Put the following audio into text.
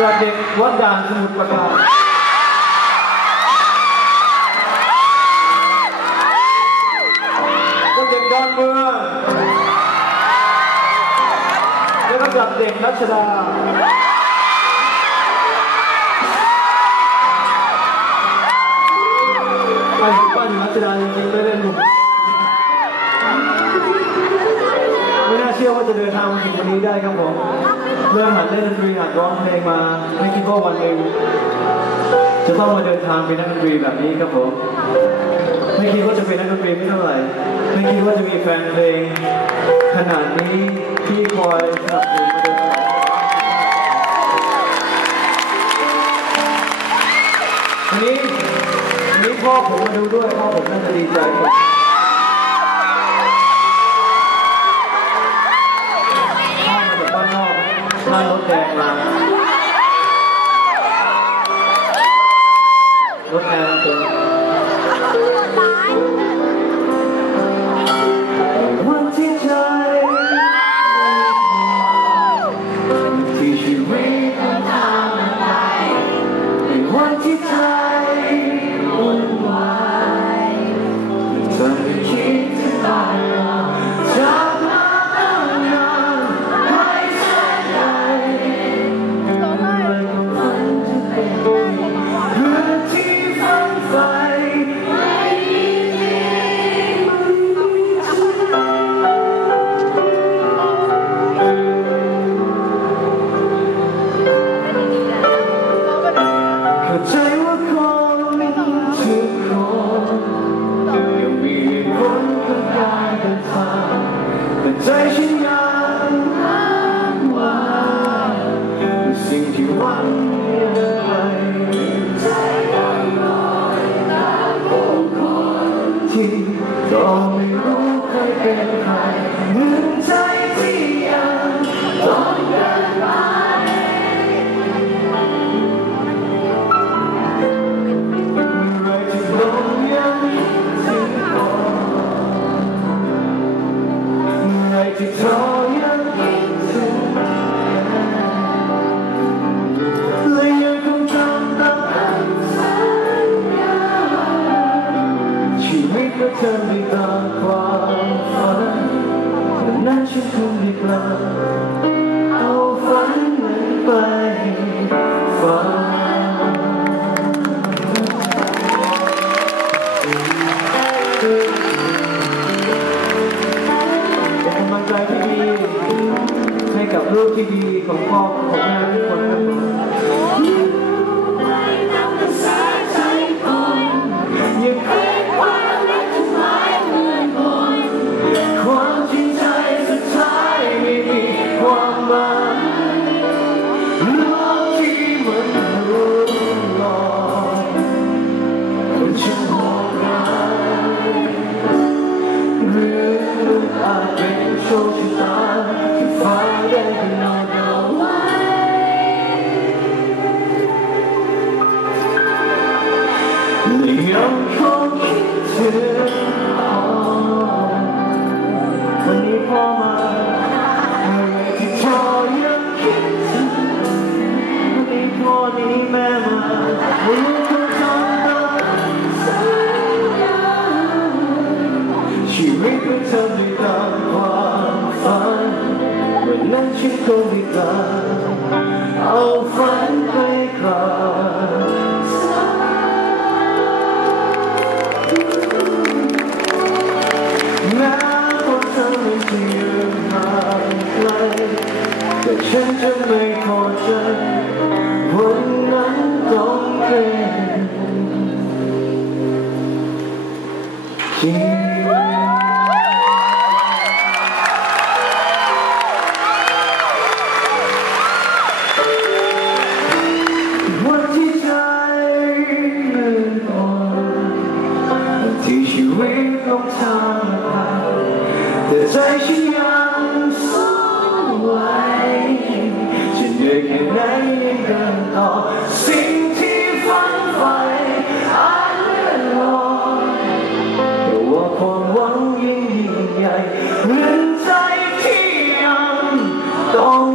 จากเด็กวัดด่านสมุทรปราการจากเด็กดอนเมืองแล้วก็จากเด็กรัชดา ชื่อว่าจะเดินทางมาถึงวันนี้ได้ครับผมเริ่มหัดเล่นดนตรีหัดร้องเพลงมาไม่คิดว่าวันหนึ่งจะต้องมาเดินทางเป็นนักดนตรีแบบนี้ครับผมไม่คิดว่าจะเป็นนักดนตรีไม่เท่าไหร่ไม่คิดว่าจะมีแฟนเพลง ขนาดนี้ที่คอยสนับสนุนมาโดยตลอดวันนี้วันนี้พ่อผมมาดูด้วยพ่อผมน่าจะดีใจ มา กล้าเอาฝันนั้นไปฝันเป็นกำลังใจที่ดีให้กับลูกที่ดีของพ่อของแม่ทุกคนครับ วันนี้พ่อมาอะ ที่ยืนห่างไกลแต่ฉันจะไม่ขอใจวันนั้นต้องเป็นจริงวันที่ใจมืดอ่อนที่ชีวิตลงทาง ใจฉันยังสู้ไหวฉันเหนื่อยแค่ไหนในการต่อสิ่งที่ฝันไฟอาจเลื่แต่ว่าความหวังยิ่งใหญ่เรื่ใจที่ยัง